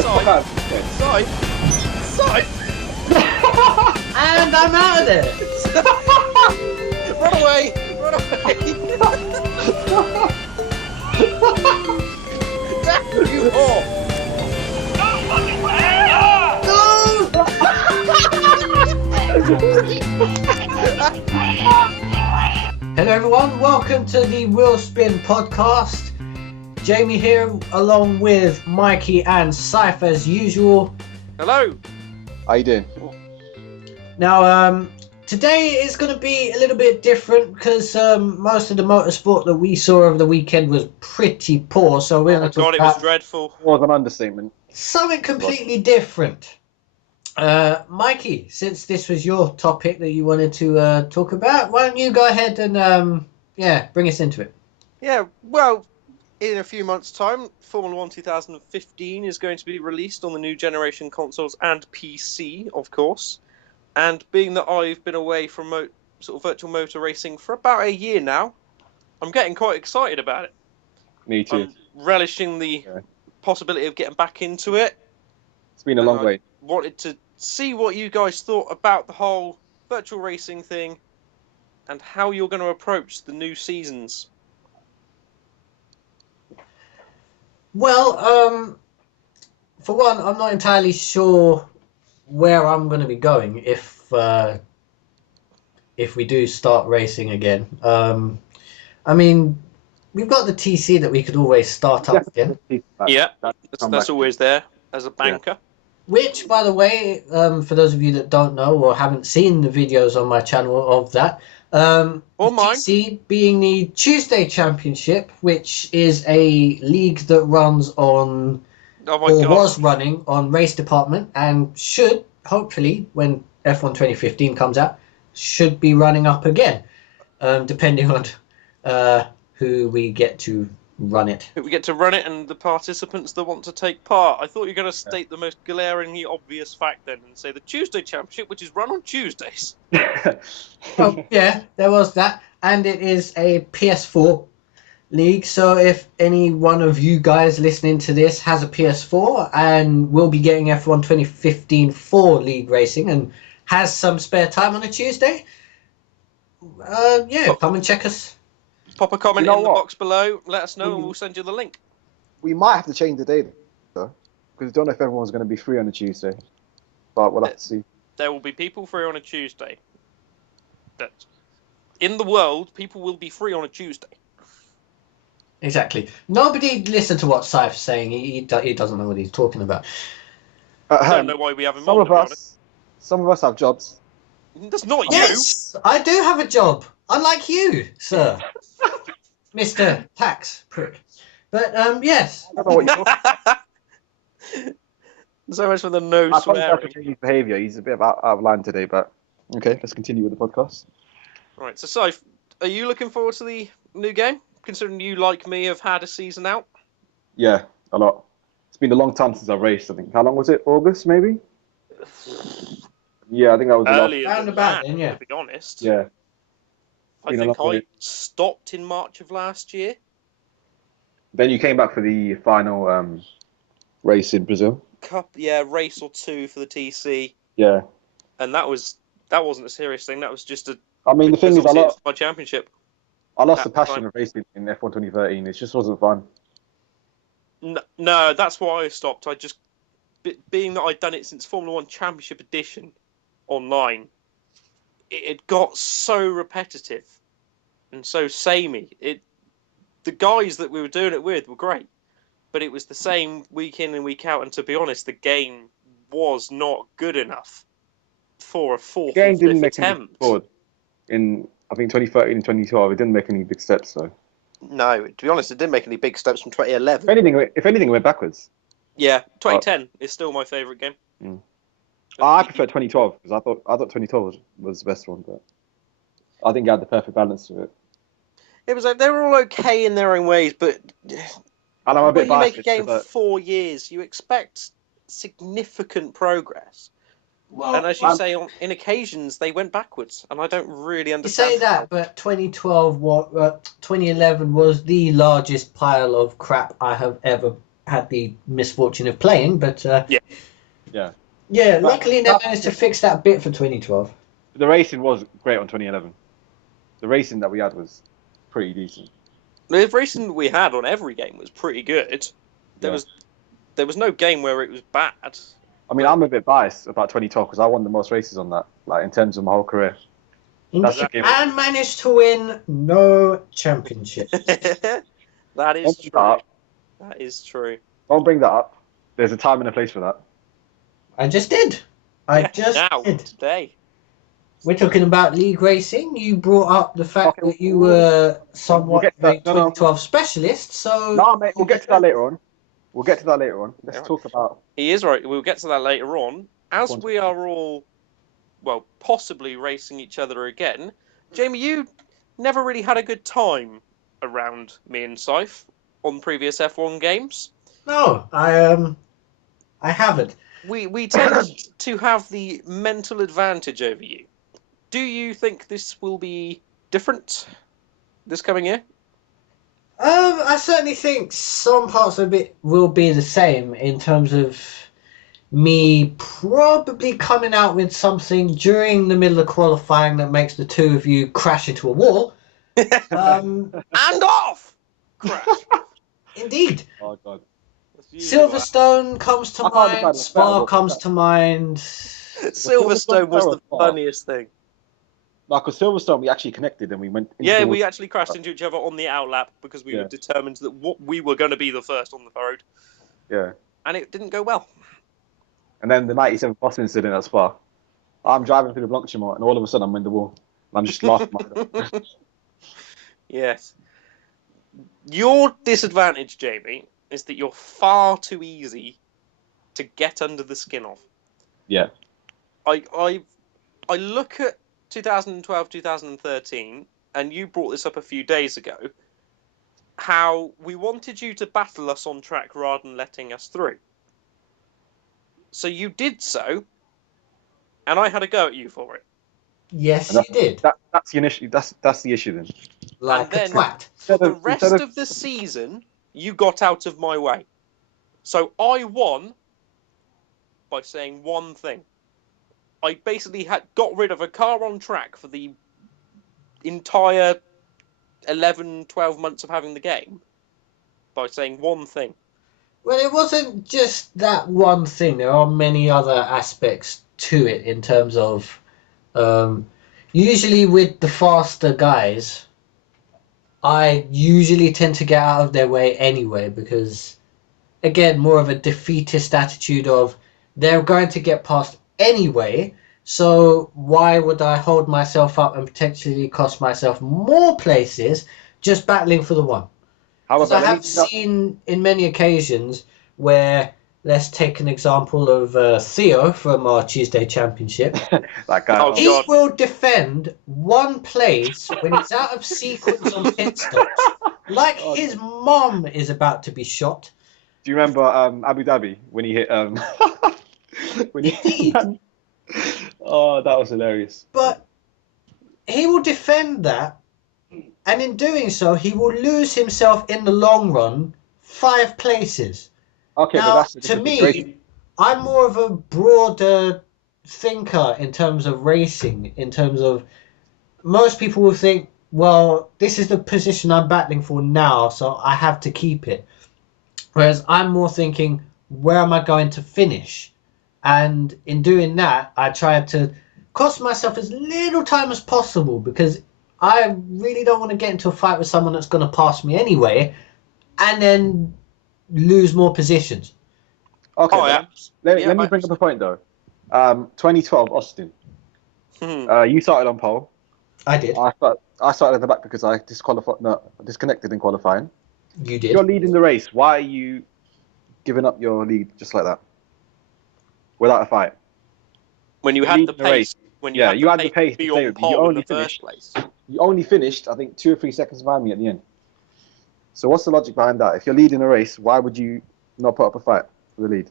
Side. And I'm out of there. Run away. Damn you all. Hello everyone, welcome to the Wheelspin podcast. Jamie here along with Mikey and Syph as usual. Hello. How you doing? Now today is going to be a little bit different because most of the motorsport that we saw over the weekend was pretty poor, so we're going to talk it was dreadful. It was an understatement. something completely different. Mikey, since this was your topic that you wanted to talk about, why don't you go ahead and bring us into it? Yeah, well, in a few months' time, Formula 1 2015 is going to be released on the new generation consoles and PC, of course. And being that I've been away from sort of virtual motor racing for about a year now, I'm getting quite excited about it. Me too. I'm relishing the possibility of getting back into it. It's been a long way. Wanted to see what you guys thought about the whole virtual racing thing and how you're going to approach the new seasons. Well, for one, I'm not entirely sure where I'm going to be going if we do start racing again. I mean, we've got the TC that we could always start up again. Yeah, that's always there as a banker. Yeah. Which, by the way, for those of you that don't know or haven't seen the videos on my channel of that, or mine, TC being the Tuesday Championship, which is a league that runs on, was running on Race Department and should, hopefully, when F1 2015 comes out, should be running up again, depending on who we get to run it. We get to run it and the participants that want to take part. I thought you were going to state the most glaringly obvious fact then and say the Tuesday Championship, which is run on Tuesdays. Oh, yeah, there was that. And it is a PS4 league. So if any one of you guys listening to this has a PS4 and will be getting F1 2015 for league racing and has some spare time on a Tuesday, come and check us. Pop a comment in the box below, let us know, and we'll send you the link. We might have to change the day, though, because I don't know if everyone's going to be free on a Tuesday. But we'll have to see. There will be people free on a Tuesday. In the world, people will be free on a Tuesday. Exactly. Nobody listen to what Syph's saying. He doesn't know what he's talking about. I don't know why we have him on about it. Some of us have jobs. That's not you. Yes, I do have a job. Unlike you, sir. Mr. Tax Prick. But, yes. I don't know what you're talking about. So much for the no I swearing. have to change his behaviour. He's a bit out of line today, but okay, let's continue with the podcast. Right, so Syph, are you looking forward to the new game? Considering you, like me, have had a season out? Yeah, a lot. It's been a long time since I've raced, I think. How long was it? August, maybe? Yeah, I think that was earlier round than about that, then, yeah. to be honest. Yeah. I think I stopped in March of last year. Then you came back for the final race in Brazil. Race or two for the TC. Yeah. And that wasn't a serious thing. That was just the thing is, my championship. I lost the passion of racing in F1 2013. It just wasn't fun. No, that's why I stopped. Being that I'd done it since Formula 1 Championship Edition online, it got so repetitive and so samey. The guys that we were doing it with were great, but it was the same week in and week out. And to be honest, the game was not good enough for a fourth or fifth attempt. In I think 2013 and 2012, it didn't make any big steps. So no, to be honest, it didn't make any big steps from 2011. If anything, it went backwards. Yeah, 2010 is still my favourite game. I prefer 2012 because I thought 2012 was the best one, but I think it had the perfect balance to it. It was like they were all okay in their own ways, but when you make a game for 4 years, you expect significant progress. Well, and as you say, in occasions they went backwards, and I don't really understand. You say that, but 2011 was the largest pile of crap I have ever had the misfortune of playing, but Yeah. luckily they managed to fix that bit for 2012. The racing was great on 2011. The racing that we had was pretty decent. The racing we had on every game was pretty good. There was no game where it was bad. I mean, I'm a bit biased about 2012 because I won the most races on that, like in terms of my whole career. And managed to win no championship. That is true. That is true. Don't bring that up. There's a time and a place for that. I just did. Today. We're talking about league racing. You brought up the fact that you were somewhat a 2012 specialist. So no, mate, we'll get to that later on. Let's talk about. He is right. We'll get to that later on. As we are all, well, possibly racing each other again. Jamie, you never really had a good time around me and Scythe on previous F1 games. No, I haven't. We tend to have the mental advantage over you. Do you think this will be different this coming year? I certainly think some parts of it will be the same in terms of me probably coming out with something during the middle of qualifying that makes the two of you crash into a wall. And off! Crash. Indeed. Oh, God. Silverstone comes to mind. Spa comes to mind. Silverstone was the funniest thing. No, because Silverstone, we actually connected and we went. We actually crashed into each other on the outlap because we were determined that we were going to be the first on the road. Yeah. And it didn't go well. And then the 97 bus incident at Spa. I'm driving through the Blanchimont and all of a sudden I'm in the wall. And I'm just laughing. Yes. Your disadvantage, Jamie, is that you're far too easy to get under the skin of. Yeah. I look at 2012, 2013, and you brought this up a few days ago, how we wanted you to battle us on track rather than letting us through. So you did so, and I had a go at you for it. Yes, you did. That's the issue. That's the issue then. Like a twat. For the rest of the season, you got out of my way. So I won by saying one thing. I basically got rid of a car on track for the entire 11, 12 months of having the game by saying one thing. Well, it wasn't just that one thing. There are many other aspects to it in terms of usually with the faster guys, I usually tend to get out of their way anyway because, again, more of a defeatist attitude of they're going to get past anyway, so why would I hold myself up and potentially cost myself more places just battling for the one? Because I have seen in many occasions where, let's take an example of Theo from our Tuesday Championship. That guy. He will defend one place when he's out of sequence on pit stops, like his mom is about to be shot. Do you remember Abu Dhabi when he hit? When he Oh, that was hilarious. But he will defend that, and in doing so, he will lose himself in the long run 5 places. Okay, now, but that's to me, I'm more of a broader thinker in terms of racing. In terms of most people will think, well, this is the position I'm battling for now, so I have to keep it. Whereas I'm more thinking, where am I going to finish? And in doing that, I try to cost myself as little time as possible because I really don't want to get into a fight with someone that's going to pass me anyway and then lose more positions. Okay, let me bring up a point though. 2012 Austin. You started on pole. I did. I started at the back because I disconnected in qualifying. You did. You're leading the race. Why are you giving up your lead just like that? Without a fight. When you had the pace. You had the pace to stay with me. You only finished, I think, 2 or 3 seconds behind me at the end. So what's the logic behind that? If you're leading a race, why would you not put up a fight for the lead?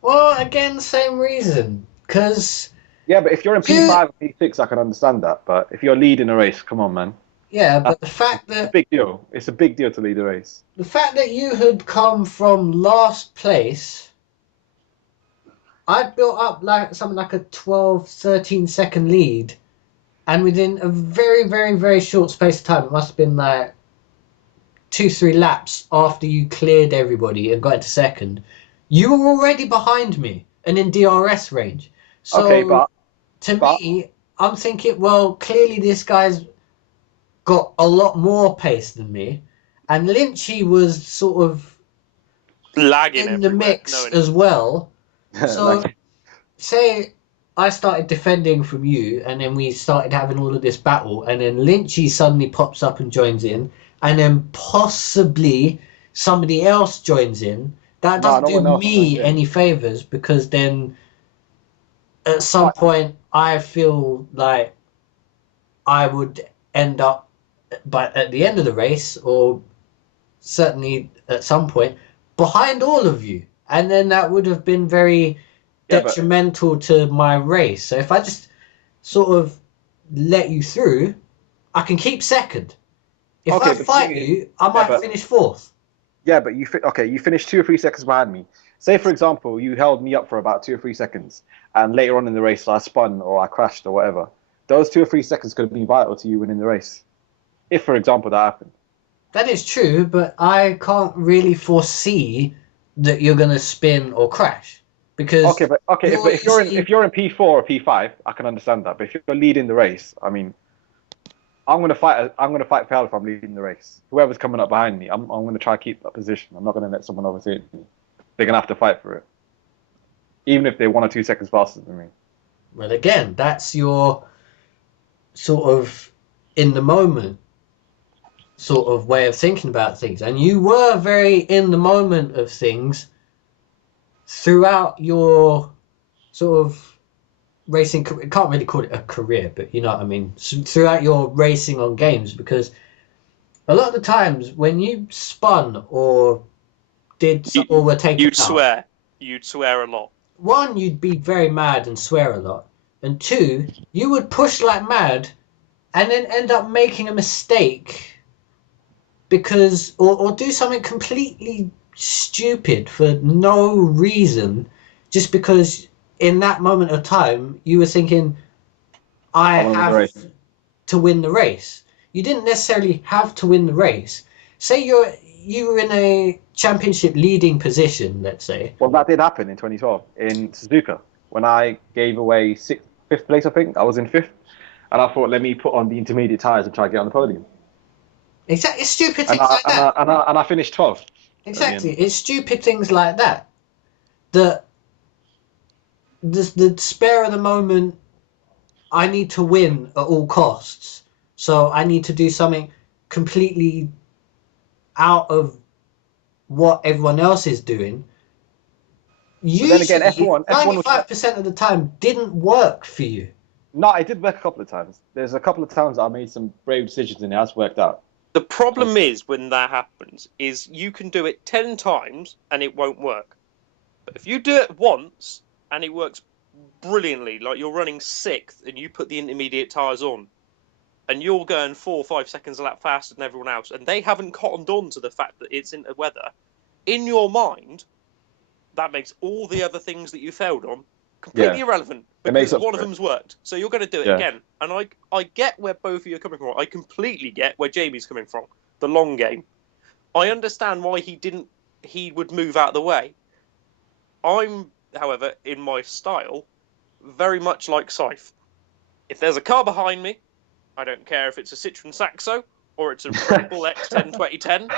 Well, again, same reason. Because... Yeah, but if you're in P5 or P6, I can understand that. But if you're leading a race, come on, man. Yeah, but the fact It's a that big deal. It's a big deal to lead a race. the fact that you had come from last place, I'd built up like something like a 12, 13-second lead, and within a very, very, very short space of time, it must have been like 2, 3 laps after you cleared everybody and got into second, you were already behind me and in DRS range. Okay, So to but me, I'm thinking, well, clearly this guy's got a lot more pace than me, and Lynchy was sort of lagging in the everywhere. mix as well. So say I started defending from you, and then we started having all of this battle, and then Lynchy suddenly pops up and joins in, and then possibly somebody else joins in. That doesn't no do one else joins me in. any favors, because then at some point I feel like I would end up, but at the end of the race, or certainly at some point, behind all of you, and then that would have been very Yeah, but detrimental to my race. So if I just sort of let you through, I can keep second. If okay, I but the thing fight is, you, I yeah, might but finish fourth. yeah, but you finished 2 or 3 seconds behind me. Say, for example, you held me up for about 2 or 3 seconds, and later on in the race, I spun or I crashed or whatever. Those 2 or 3 seconds could have been vital to you winning the race, if, for example, that happened. That is true, but I can't really foresee that you're going to spin or crash, because Okay, but you're if usually. you're in P4 or P5, I can understand that. But if you're leading the race, I mean, I'm gonna fight fair if I'm leading the race. Whoever's coming up behind me, I'm gonna try to keep that position. I'm not gonna let someone overtake me. They're gonna have to fight for it, even if they're 1 or 2 seconds faster than me. Well, again, that's your sort of in the moment sort of way of thinking about things. And you were very in the moment of things throughout your sort of racing career. Can't really call it a career, but you know what I mean. Throughout your racing on games, because a lot of the times when you spun or or were taken out, You'd swear a lot. one, you'd be very mad and swear a lot, and two, you would push like mad and then end up making a mistake because or do something completely stupid for no reason, just because in that moment of time you were thinking, I I want to win the have race. to win the race. You didn't necessarily have to win the race. Say you were in a championship leading position, let's say. Well, that did happen in 2012 in Suzuka when I gave away fifth place. I think I was in fifth, and I thought, let me put on the intermediate tires and try to get on the podium. Exactly, it's stupid And things I like and that. I and I, and I finished 12th at the Exactly, end. it's stupid things like that. That the spare of the moment, I need to win at all costs. So I need to do something completely out of what everyone else is doing. But then again, Usually, F1 was 95% of the time didn't work for you. no, it did work a couple of times. There's a couple of times I made some brave decisions and it has worked out. The problem is when that happens is you can do it 10 times and it won't work. But if you do it once and it works brilliantly, like you're running sixth and you put the intermediate tyres on and you're going 4 or 5 seconds a lap faster than everyone else and they haven't cottoned on to the fact that it's into weather, in your mind, that makes all the other things that you failed on completely irrelevant because one of them's worked. So you're going to do it again. And I get where both of you are coming from. I completely get where Jamie's coming from. The long game. I understand why he would move out of the way. I'm, however, in my style, very much like Scythe. If there's a car behind me, I don't care if it's a Citroen Saxo or it's a Red Bull X10 2010,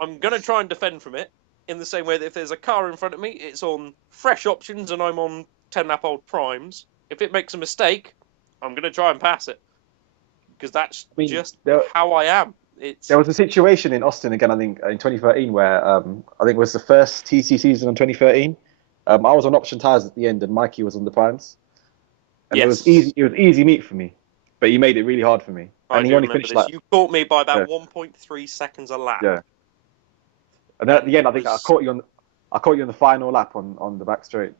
I'm going to try and defend from it in the same way that if there's a car in front of me, it's on fresh options and I'm on 10-lap-old primes. If it makes a mistake, I'm going to try and pass it. Because that's just how I am. There was a situation in Austin again, I think, in 2013 where I think it was the first TC season in 2013. I was on option tyres at the end and Mikey was on the primes. And it was easy meat for me. But he made it really hard for me. And he only finished this. You caught me by about 1.3 seconds a lap. Yeah. And then at the end, I think I caught you on the final lap on the back straight.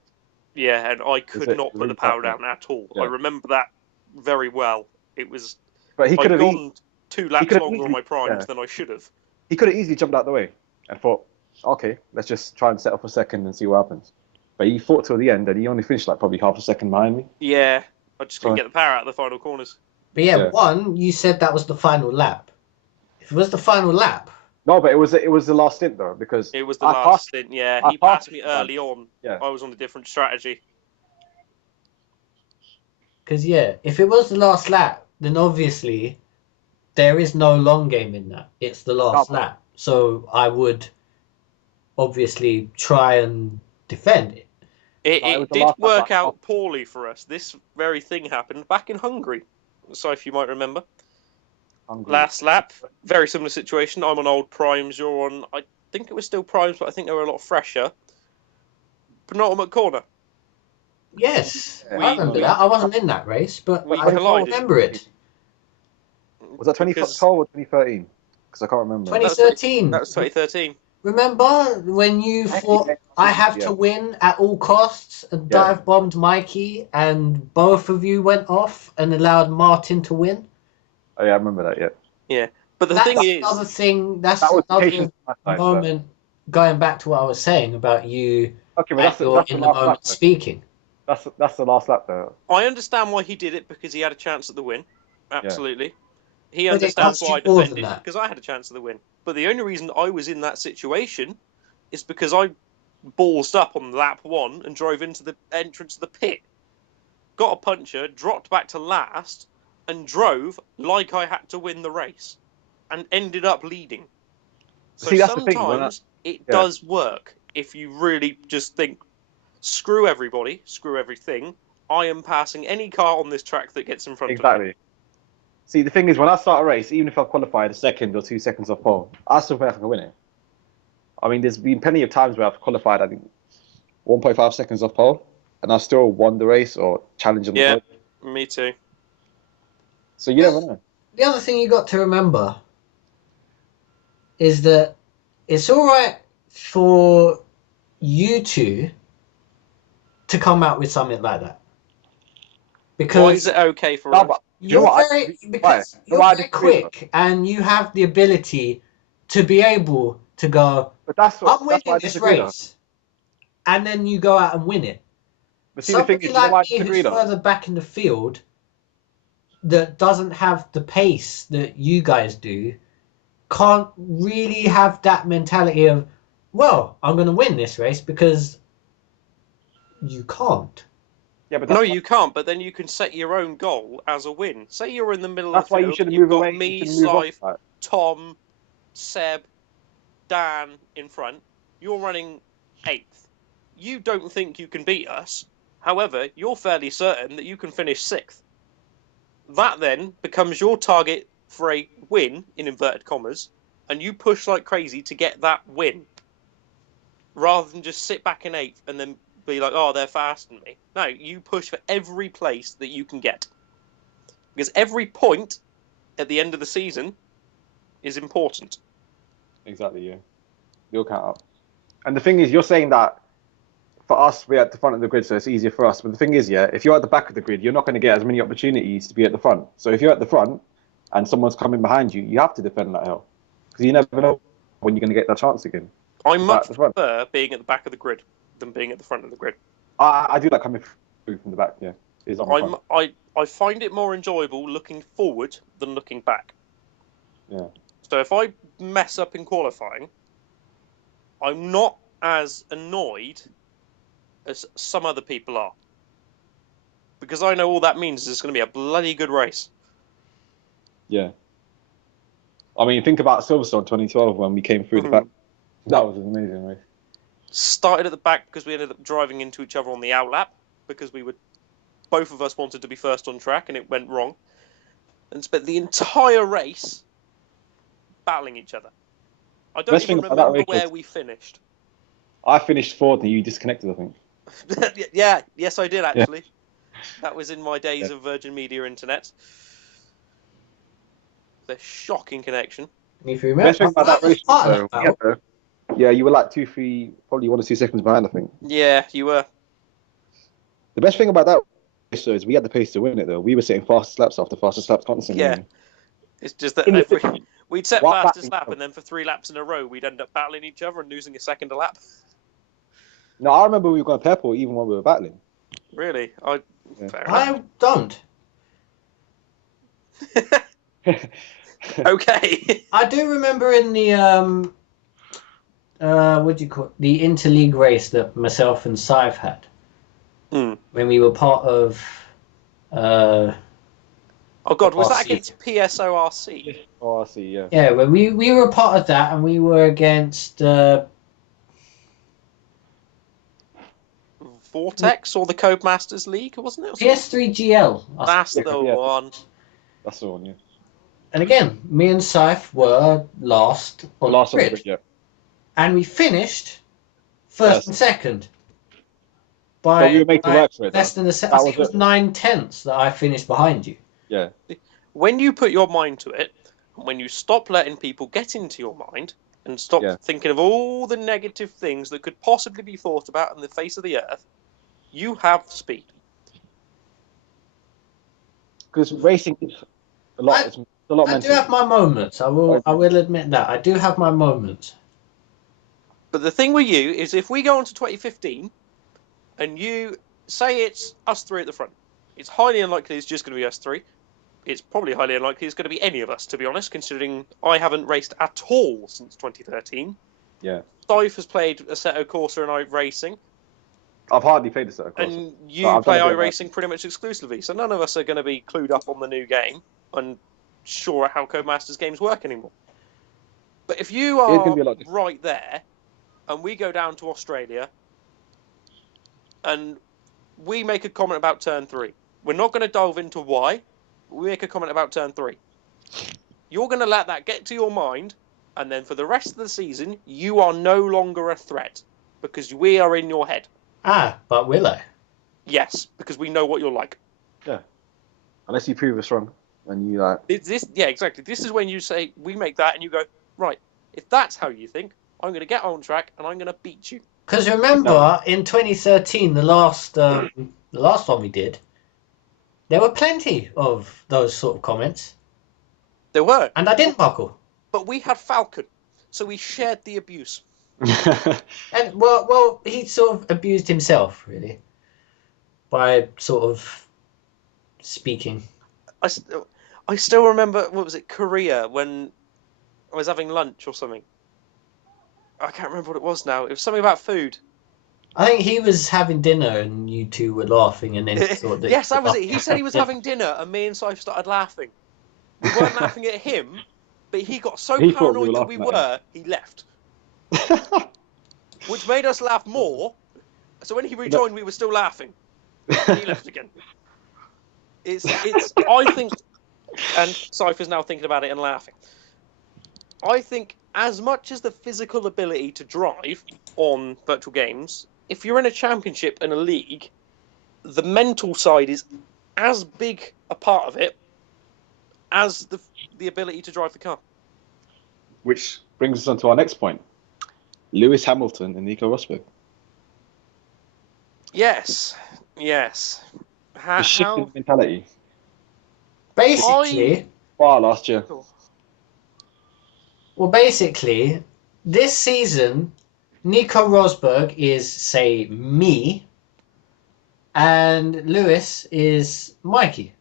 Yeah, and I could not put the power down at all. Yeah. I remember that very well. It was. But he could have gone 2 laps longer on my primes than I should have. He could have easily jumped out the way and thought, okay, let's just try and set up a second and see what happens. But he fought till the end, and he only finished like probably half a second behind me. Yeah, I just couldn't get the power out of the final corners. But you said that was the final lap. If it was the final lap... No, but it was the last stint, though, because... It was the last stint, yeah. He passed me early on. Yeah. I was on a different strategy. Because, if it was the last lap, then obviously there is no long game in that. It's the last lap. So I would obviously try and defend it. It did work out poorly for us. This very thing happened back in Hungary. So if you might remember. Last lap, very similar situation. I'm on old primes, you're on, I think it was still primes, but I think they were a lot fresher. Penultimate corner. Yes, I remember that. I wasn't in that race, but I remember it. Was that 2012 or 2013? Because I can't remember. 2013. That was 2013. Remember when you thought I have to win at all costs and dive bombed Mikey, and both of you went off and allowed Martin to win? Oh yeah, I remember that. Yeah, but the thing is, another thing. That's another moment. Going back to what I was saying about you. Okay, but that's in the moment speaking. That's the last lap, though. I understand why he did it, because he had a chance at the win. Absolutely. Yeah. He understands why I defended it, because I had a chance at the win. But the only reason I was in that situation is because I ballsed up on lap 1 and drove into the entrance of the pit. Got a puncture, dropped back to last, and drove like I had to win the race. And ended up leading. So see, that's sometimes it does work if you really just think, screw everybody, screw everything. I am passing any car on this track that gets in front of me. Exactly. See, the thing is, when I start a race, even if I qualify a second or 2 seconds off pole, I still think I can win it. I mean, there's been plenty of times where I've qualified, I think, 1.5 seconds off pole, and I still won the race or challenged on the pole. Yeah, me too. So you never know. The other thing you got to remember is that it's all right for you two to come out with something like that. Because why is it okay for us? You're very quick, and you have the ability to be able to go, I'm winning this race, and then you go out and win it. But see, somebody the thing is, like me who's further back in the field that doesn't have the pace that you guys do can't really have that mentality of, well, I'm going to win this race, because you can't. Yeah, but no, you can't. But then you can set your own goal as a win. Say you're in the middle of the field. That's why you should you've move got away. Me, Scythe, Tom, Seb, Dan in front. You're running 8th. You don't think you can beat us. However, you're fairly certain that you can finish 6th. That then becomes your target for a win, in inverted commas, and you push like crazy to get that win. Rather than just sit back in 8th and then be like, oh, they're faster than me. No, you push for every place that you can get. Because every point at the end of the season is important. Exactly, yeah. They'll count up. And the thing is, you're saying that for us, we're at the front of the grid, so it's easier for us. But the thing is, if you're at the back of the grid, you're not going to get as many opportunities to be at the front. So if you're at the front and someone's coming behind you, you have to defend that hill. Because you never know when you're going to get that chance again. I much prefer being at the back of the grid than being at the front of the grid. I do like coming through from the back, yeah. I find it more enjoyable looking forward than looking back. Yeah. So if I mess up in qualifying, I'm not as annoyed as some other people are. Because I know all that means is it's going to be a bloody good race. Yeah. I mean, think about Silverstone 2012 when we came through the back. That was an amazing race. Started at the back because we ended up driving into each other on the outlap because both of us wanted to be first on track and it went wrong, and spent the entire race battling each other. I don't even remember where we finished. I finished 4th and you disconnected, I think. Yes, I did actually. Yeah. That was in my days of Virgin Media Internet. The shocking connection. If you remember, that race, yeah, you were like 2, 3, probably 1 or 2 seconds behind, I think. Yeah, you were. The best thing about that race is we had the pace to win it, though. We were setting fastest laps after fastest laps constantly. Yeah. It's just that we'd set fastest lap, and then for 3 laps in a row, we'd end up battling each other and losing a second a lap. No, I remember we were going purple even when we were battling. Really? I don't. Okay. I do remember in the what do you call it? The interleague race that myself and Scythe had when we were part of. Oh God, was RC. that against PSORC? RC, yeah. Yeah, when we were part of that, and we were against Vortex or the Codemasters League, wasn't it? PS3GL. That's the one. That's the one, yeah. And again, me and Scythe were last on the grid. Yeah. And we finished first and second. By we were made to work for it. Less than a second. I think it was 9/10 that I finished behind you. Yeah. When you put your mind to it, when you stop letting people get into your mind and stop thinking of all the negative things that could possibly be thought about on the face of the earth, you have speed. Because racing is a lot. It's a lot. I do have my moments. I will admit that I do have my moments. But the thing with you is, if we go on to 2015, and you say it's us 3 at the front, it's highly unlikely it's just going to be us 3. It's probably highly unlikely it's going to be any of us, to be honest, considering I haven't raced at all since 2013. Yeah. Scythe has played Assetto Corsa and iRacing. I've hardly played Assetto Corsa. And you play iRacing pretty much exclusively, so none of us are going to be clued up on the new game and sure how Codemasters games work anymore. But if you are right there, and we go down to Australia, and we make a comment about turn 3, we're not going to delve into why, but we make a comment about turn 3. You're going to let that get to your mind, and then for the rest of the season, you are no longer a threat, because we are in your head. But will I? Yes, because we know what you're like. Yeah. Unless you prove us wrong, and you like. Yeah, exactly. This is when you say, we make that, and you go, right, if that's how you think, I'm going to get on track, and I'm going to beat you. Because remember, in 2013, the last one we did, there were plenty of those sort of comments. There were. And I didn't buckle. But we had Falcon, so we shared the abuse. And well, he sort of abused himself, really, by sort of speaking. I still remember, what was it, Korea, when I was having lunch or something. I can't remember what it was now. It was something about food. I think he was having dinner and you two were laughing, and then he thought that yes, that was it. He said he was having dinner, and me and Scythe started laughing. We weren't laughing at him, but he got so paranoid that we were, he left. Which made us laugh more. So when he rejoined, we were still laughing. And he left again. I think, and Scythe is now thinking about it and laughing. I think as much as the physical ability to drive on virtual games, if you're in a championship and a league, the mental side is as big a part of it as the ability to drive the car. Which brings us on to our next point. Lewis Hamilton and Nico Rosberg. Yes. The shift in mentality. Basically... last year. Well, basically, this season, Nico Rosberg is, say, me, and Lewis is Mikey.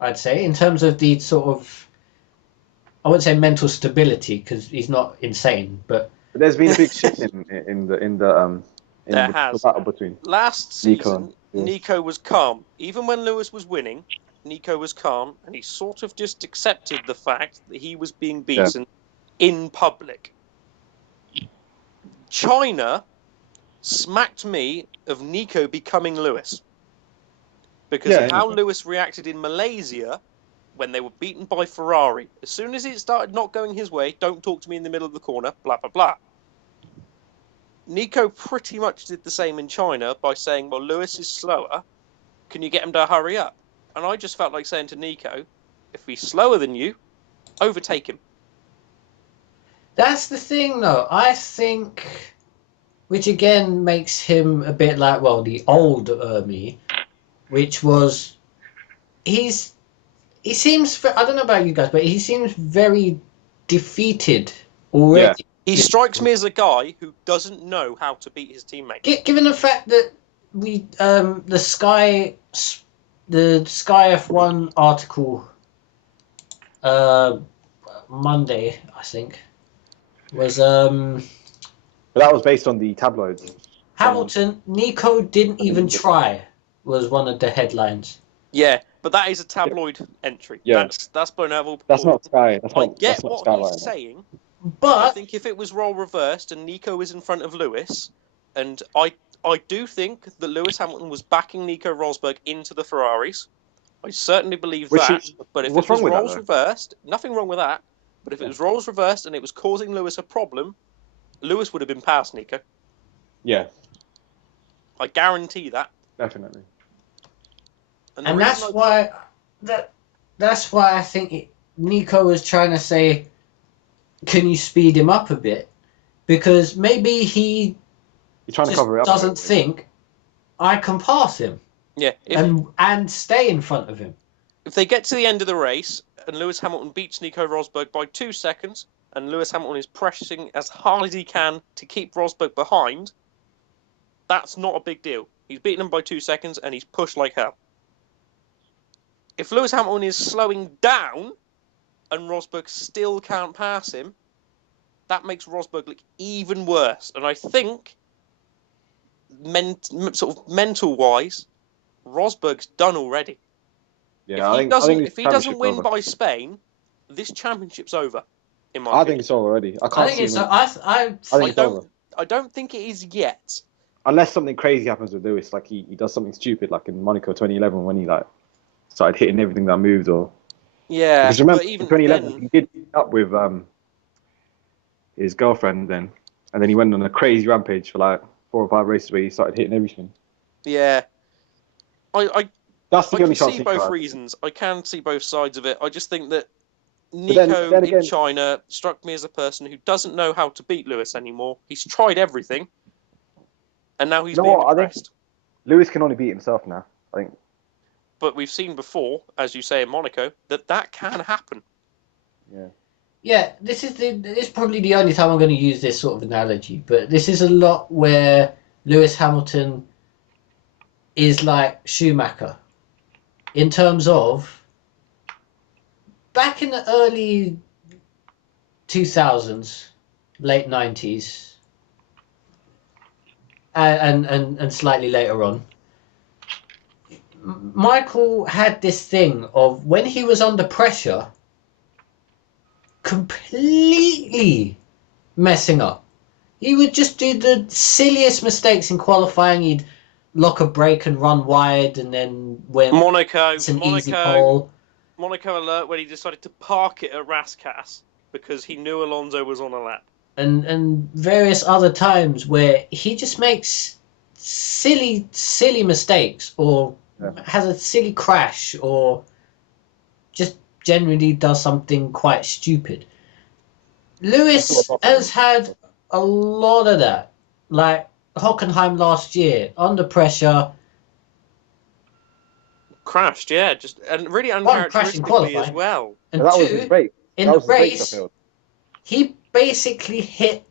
I'd say, in terms of the sort of, I wouldn't say mental stability, because he's not insane, but there's been a big shift in the battle between last season. Nico was calm, even when Lewis was winning. Nico was calm, and he sort of just accepted the fact that he was being beaten in public. China smacked me of Nico becoming Lewis. Because of how Lewis reacted in Malaysia when they were beaten by Ferrari. As soon as it started not going his way, don't talk to me in the middle of the corner, blah, blah, blah. Nico pretty much did the same in China by saying, well, Lewis is slower. Can you get him to hurry up? And I just felt like saying to Nico, if he's slower than you, overtake him. That's the thing, though. I think, which again makes him a bit like, well, the old me, which was, he's he seems. I don't know about you guys, but he seems very defeated already. He strikes me as a guy who doesn't know how to beat his teammate. Given the fact that the Sky F1 article Monday, I think, was But that was based on the tabloids. Hamilton, Nico didn't even try, was one of the headlines. Yeah, but that is a tabloid entry. Yeah. That's blown out of all proportion. That's not Sky. I get what he's saying, but I think if it was role reversed and Nico was in front of Lewis, and I do think that Lewis Hamilton was backing Nico Rosberg into the Ferraris. I certainly believe that. But if it was roles reversed, nothing wrong with that. But if it was roles reversed and it was causing Lewis a problem, Lewis would have been past Nico. Yeah. I guarantee that. Definitely. And that's why I think Nico was trying to say, can you speed him up a bit? Because maybe he's trying to cover it up, doesn't think I can pass him. Yeah. And stay in front of him. If they get to the end of the race and Lewis Hamilton beats Nico Rosberg by 2 seconds and Lewis Hamilton is pressing as hard as he can to keep Rosberg behind, that's not a big deal. He's beaten him by 2 seconds and he's pushed like hell. If Lewis Hamilton is slowing down and Rosberg still can't pass him, that makes Rosberg look even worse. And I think, sort of mental-wise, Rosberg's done already. Yeah, if he doesn't win by Spain, this championship's over. In my opinion. think it's over already. I don't think it is yet. Unless something crazy happens with Lewis, like he does something stupid, like in Monaco 2011 when he started hitting everything that moved, or because remember in 2011 he did up with his girlfriend then, and then he went on a crazy rampage for like 4 or 5 races where he started hitting everything. Yeah, That's the only chance. I can see both reasons. I can see both sides of it. I just think that Nico in China struck me as a person who doesn't know how to beat Lewis anymore. He's tried everything, and now he's being impressed. Lewis can only beat himself now, I think. But we've seen before, as you say in Monaco, that can happen. Yeah. Yeah, this is probably the only time I'm going to use this sort of analogy, but this is a lot where Lewis Hamilton is like Schumacher in terms of back in the early 2000s, late 90s, and slightly later on, Michael had this thing of when he was under pressure, completely messing up. He would just do the silliest mistakes in qualifying. He'd lock a brake and run wide, and then when easy pole. Monaco alert when he decided to park it at Rascasse because he knew Alonso was on a lap. And various other times where he just makes silly mistakes, or has a silly crash, or just generally does something quite stupid. Lewis has had a lot of that. Like Hockenheim last year, under pressure. Crashed, yeah. And really uncharacteristically as well. And two, in the race, he basically hit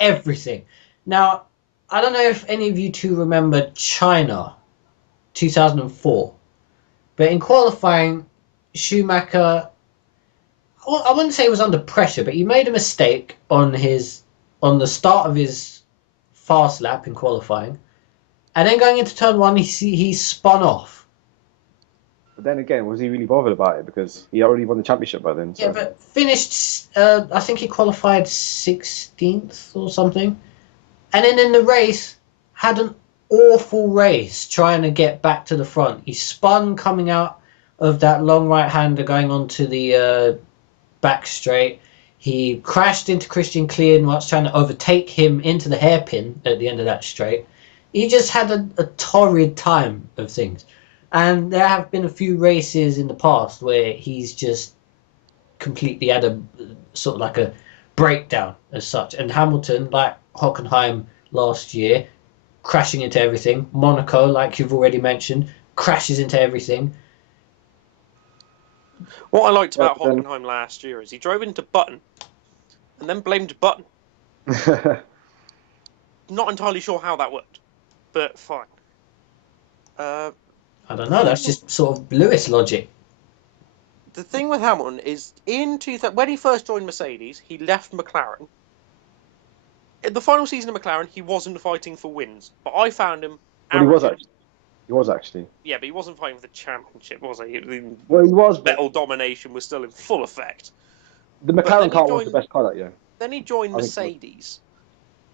everything. Now, I don't know if any of you two remember China 2004. But in qualifying, Schumacher, well, I wouldn't say he was under pressure, but he made a mistake on the start of his fast lap in qualifying, and then going into turn 1, he spun off. But then again, was he really bothered about it because he already won the championship by then? So. Yeah, but finished. I think he qualified 16th or something, and then in the race had an awful race trying to get back to the front. He spun coming out of that long right-hander going onto the back straight. He crashed into Christian Klein whilst trying to overtake him into the hairpin at the end of that straight. He just had a torrid time of things. And there have been a few races in the past where he's just completely had a sort of like a breakdown as such. And Hamilton, like Hockenheim last year, crashing into everything. Monaco, like you've already mentioned, crashes into everything. What I liked about Hockenheim last year is he drove into Button and then blamed Button. Not entirely sure how that worked, but fine. I don't know. That's just sort of Lewis logic. The thing with Hamilton is, when he first joined Mercedes, he left McLaren. In the final season of McLaren, he wasn't fighting for wins, but I found him. Well, he was actually. Yeah, but he wasn't fighting for the championship, was he? Well, he was. Metal domination was still in full effect. The McLaren car was the best car that year. Then he joined Mercedes,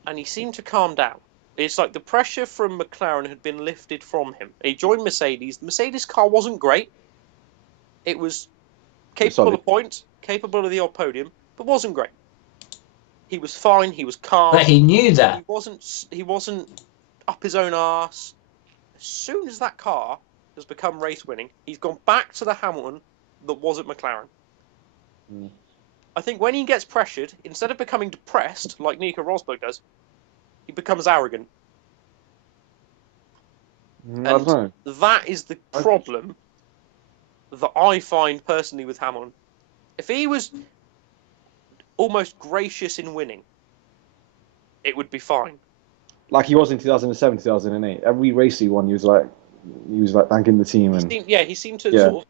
and he seemed to calm down. It's like the pressure from McLaren had been lifted from him. He joined Mercedes. The Mercedes car wasn't great. It was capable of points, capable of the odd podium, but wasn't great. He was fine. He was calm. But he knew that. He wasn't up his own arse. As soon as that car has become race winning, he's gone back to the Hamilton that was at McLaren. Mm. I think when he gets pressured, instead of becoming depressed like Nico Rosberg does, he becomes arrogant. I don't know. That is the problem that I find personally with Hamilton. If he was almost gracious in winning, it would be fine. Like he was in 2007, 2008. Every race he won, he was like thanking the team. He seemed to sort of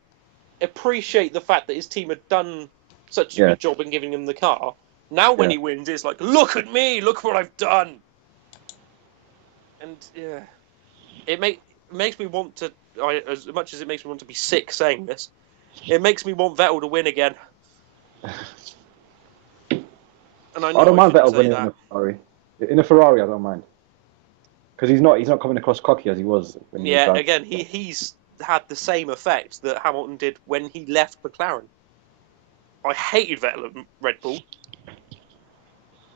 appreciate the fact that his team had done such a good job in giving him the car. Now when he wins, it's like, look at me, look what I've done. And it makes me want to, as much as it makes me want to be sick saying this, it makes me want Vettel to win again. And I don't mind Vettel winning in a Ferrari. In a Ferrari, I don't mind. Because he's not coming across cocky as he was. Again, he's had the same effect that Hamilton did when he left McLaren. I hated Vettel at Red Bull,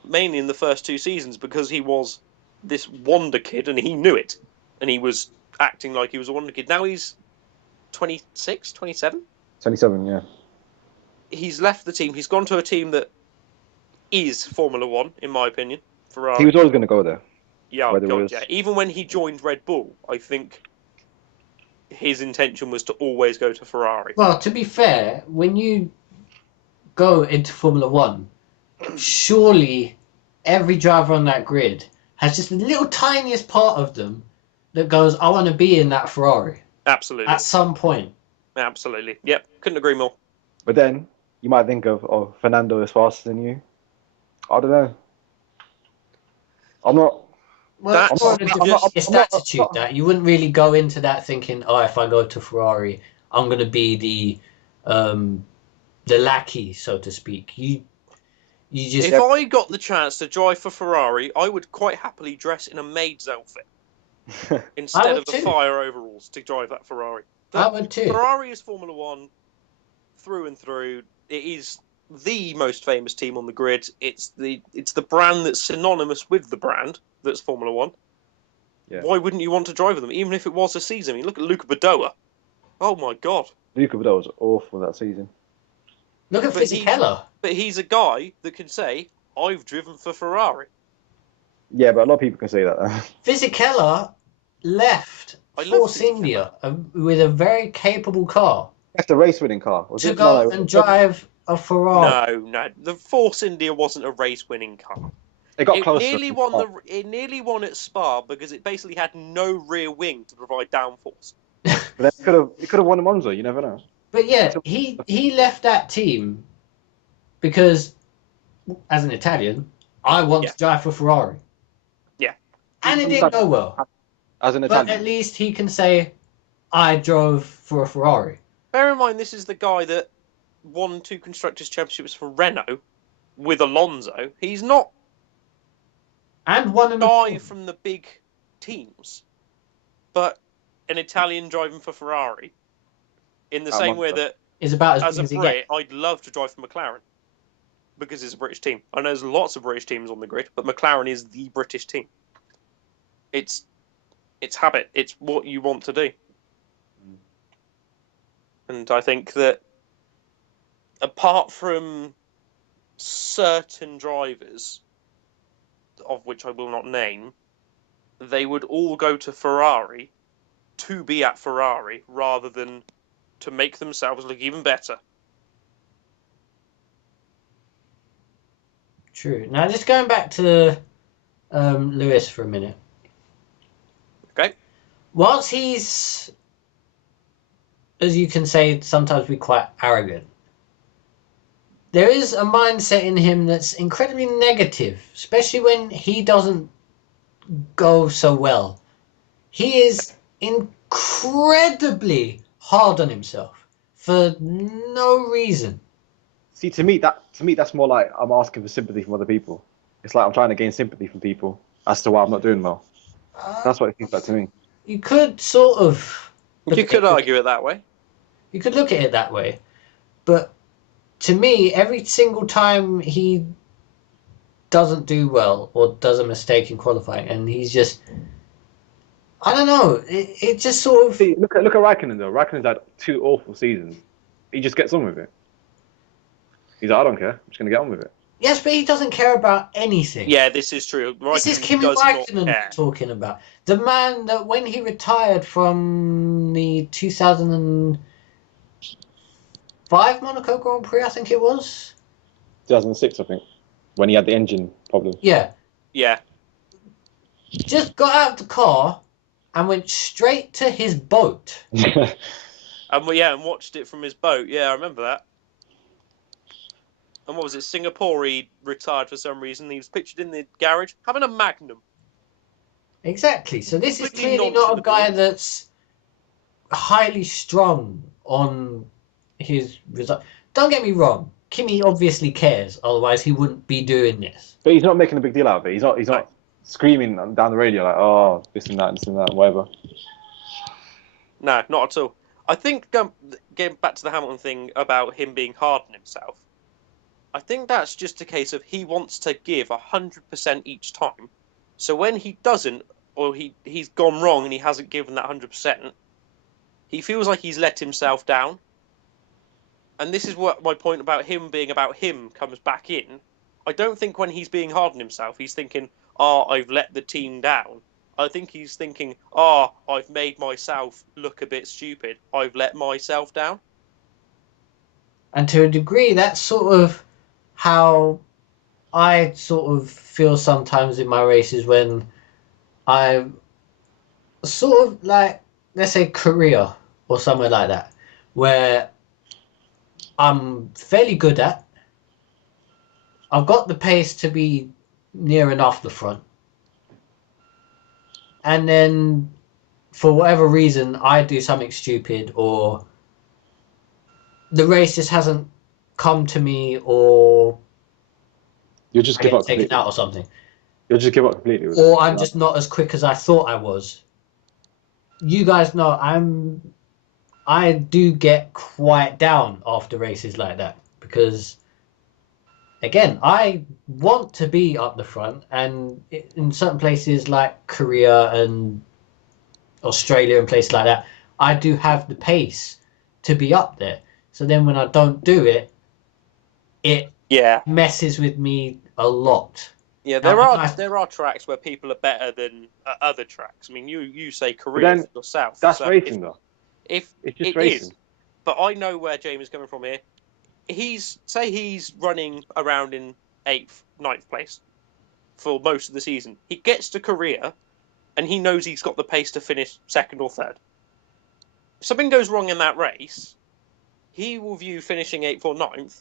mainly in the first 2 seasons, because he was this wonder kid and he knew it. And he was acting like he was a wonder kid. Now he's 26, 27? 27, yeah. He's left the team. He's gone to a team that is Formula One, in my opinion. Ferrari. He was always going to go there. Yeah, God, yeah. Even when he joined Red Bull, I think his intention was to always go to Ferrari. Well, to be fair, when you go into Formula One, surely every driver on that grid has just the little tiniest part of them that goes, I want to be in that Ferrari. Absolutely. At some point. Absolutely. Yep, couldn't agree more. But then, you might think of Fernando is faster than you. I don't know. I'm not... Well, it's attitude that. You wouldn't really go into that thinking, oh, if I go to Ferrari, I'm going to be the lackey, so to speak. You just... If I got the chance to drive for Ferrari, I would quite happily dress in a maid's outfit instead of the fire overalls to drive that Ferrari. I would too. Ferrari is Formula One through and through. It is the most famous team on the grid. It's the brand that's synonymous with the brand that's Formula One. Yeah. Why wouldn't you want to drive with them, even if it was a season? I mean, look at Luca Badoa. Oh my God. Luca Badoa was awful that season. Look at Fisichella. But he's a guy that can say, I've driven for Ferrari. Yeah, but a lot of people can say that. Fisichella left Force India with a very capable car. That's a race-winning car. To go and drive a Ferrari. No. The Force India wasn't a race-winning car. It got close. It nearly won at Spa because it basically had no rear wing to provide downforce. But it could have won a Monza. You never know. But yeah, he left that team because, as an Italian, I want to drive for Ferrari. Yeah. And it didn't go well. As an Italian. But at least he can say, I drove for a Ferrari. Bear in mind, this is the guy that won 2 Constructors' Championships for Renault with Alonso. He's not and one a guy from the big teams, but an Italian driving for Ferrari. In the same way that, is about as a Brit, I'd love to drive for McLaren because it's a British team. I know there's lots of British teams on the grid, but McLaren is the British team. It's habit. It's what you want to do. And I think that apart from certain drivers, of which I will not name, they would all go to Ferrari to be at Ferrari rather than to make themselves look even better True. Now, just going back to Lewis for a minute. Okay. Whilst he's, as you can say, sometimes be quite arrogant, there is a mindset in him that's incredibly negative, especially when he doesn't go so well. He is incredibly hard on himself for no reason. See, to me, that's more like I'm asking for sympathy from other people. It's like I'm trying to gain sympathy from people as to why I'm not doing well. That's what it seems like to me. You could sort of... You could argue it that way. You could look at it that way. But to me, every single time he doesn't do well or does a mistake in qualifying, and he's just... I don't know. It just sort of... See, look at Raikkonen, though. Raikkonen's had 2 awful seasons. He just gets on with it. He's like, I don't care. I'm just going to get on with it. Yes, but he doesn't care about anything. Yeah, this is true. This is Kimi Raikkonen we're talking about. The man that when he retired from the 2005 Monaco Grand Prix, I think it was? 2006, I think, when he had the engine problem. Yeah. Yeah. Just got out of the car and went straight to his boat. And watched it from his boat. Yeah, I remember that. And what was it? Singapore, he retired for some reason. He was pictured in the garage having a Magnum. Exactly. So this is clearly not a guy that's highly strong on his result. Don't get me wrong. Kimi obviously cares. Otherwise, he wouldn't be doing this. But he's not making a big deal out of it. He's not screaming down the radio like, oh, this and that, whatever. No, not at all. I think, getting back to the Hamilton thing about him being hard on himself, I think that's just a case of he wants to give 100% each time. So when he doesn't, or he's gone wrong and he hasn't given that 100%, he feels like he's let himself down. And this is what my point about him being about him comes back in. I don't think when he's being hard on himself, he's thinking, I've let the team down. I think he's thinking, I've made myself look a bit stupid. I've let myself down. And to a degree, that's sort of how I sort of feel sometimes in my races when I'm sort of like, let's say Korea or somewhere like that, where I'm fairly good at. I've got the pace to be near enough the front. And then for whatever reason, I do something stupid or the race just hasn't come to me or You'll just give up taken out or something. You'll just give up completely. Or I'm just not as quick as I thought I was. You guys know I do get quite down after races like that because, again, I want to be up the front, and in certain places like Korea and Australia and places like that, I do have the pace to be up there. So then when I don't do it, it messes with me a lot. Yeah, there are tracks where people are better than other tracks. I mean, you say Korea yourself. That's racing, though. It's just racing. But I know where James is coming from here. He's running around in 8th, 9th place for most of the season. He gets to Korea, and he knows he's got the pace to finish 2nd or 3rd. If something goes wrong in that race, he will view finishing 8th or 9th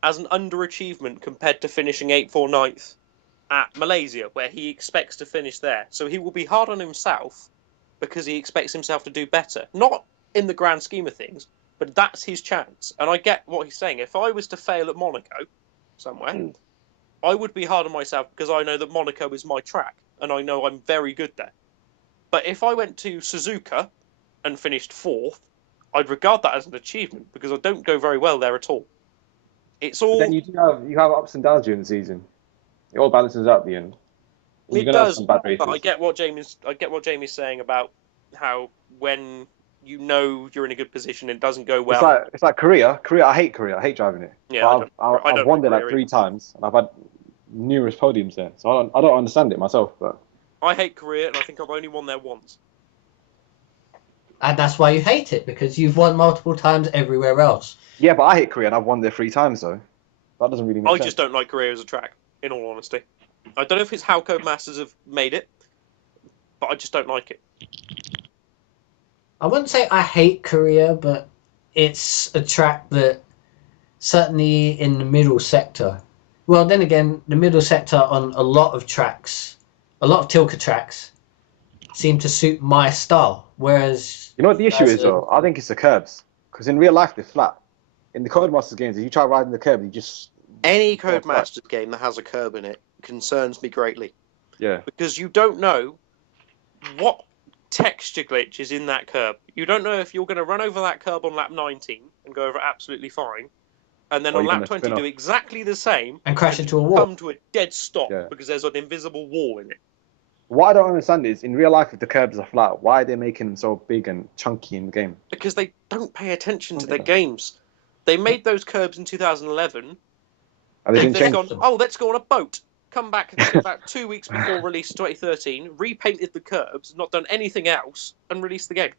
as an underachievement compared to finishing 8th or 9th at Malaysia, where he expects to finish there. So he will be hard on himself because he expects himself to do better. Not in the grand scheme of things, but that's his chance. And I get what he's saying. If I was to fail at Monaco somewhere, I would be hard on myself because I know that Monaco is my track and I know I'm very good there. But if I went to Suzuka and finished 4th, I'd regard that as an achievement because I don't go very well there at all. It's all. But then you have ups and downs during the season. It all balances out at the end. It does, but I get what Jamie's saying about how when you know you're in a good position, it doesn't go well. It's like Korea. I hate Korea. I hate driving it. Yeah, I've won it like 3 times, and I've had numerous podiums there. So I don't understand it myself. But I hate Korea, and I think I've only won there once. And that's why you hate it, because you've won multiple times everywhere else. Yeah, but I hate Korea, and I've won there 3 times, though. That doesn't really make sense. I just don't like Korea as a track, in all honesty. I don't know if it's how Codemasters have made it, but I just don't like it. I wouldn't say I hate Korea, but it's a track that certainly in the middle sector. Well, then again, the middle sector on a lot of tracks, a lot of Tilka tracks, seem to suit my style. Whereas you know what the issue is, though? I think it's the curbs. Because in real life, they're flat. In the Codemasters games, if you try riding the curb, you just... Any Codemasters game that has a curb in it concerns me greatly. Yeah. Because you don't know what texture glitch is in that curb. You don't know if you're going to run over that curb on lap 19 and go over absolutely fine, and then on lap 20 do exactly the same and crash into a wall. Come to a dead stop because there's an invisible wall in it. What I don't understand is, in real life, if the curbs are flat, why are they making them so big and chunky in the game? Because they don't pay attention to their games. They made those curbs in 2011. And they've gone, oh, let's go on a boat. Come back about 2 weeks before release 2013, repainted the curbs, not done anything else, and released the game.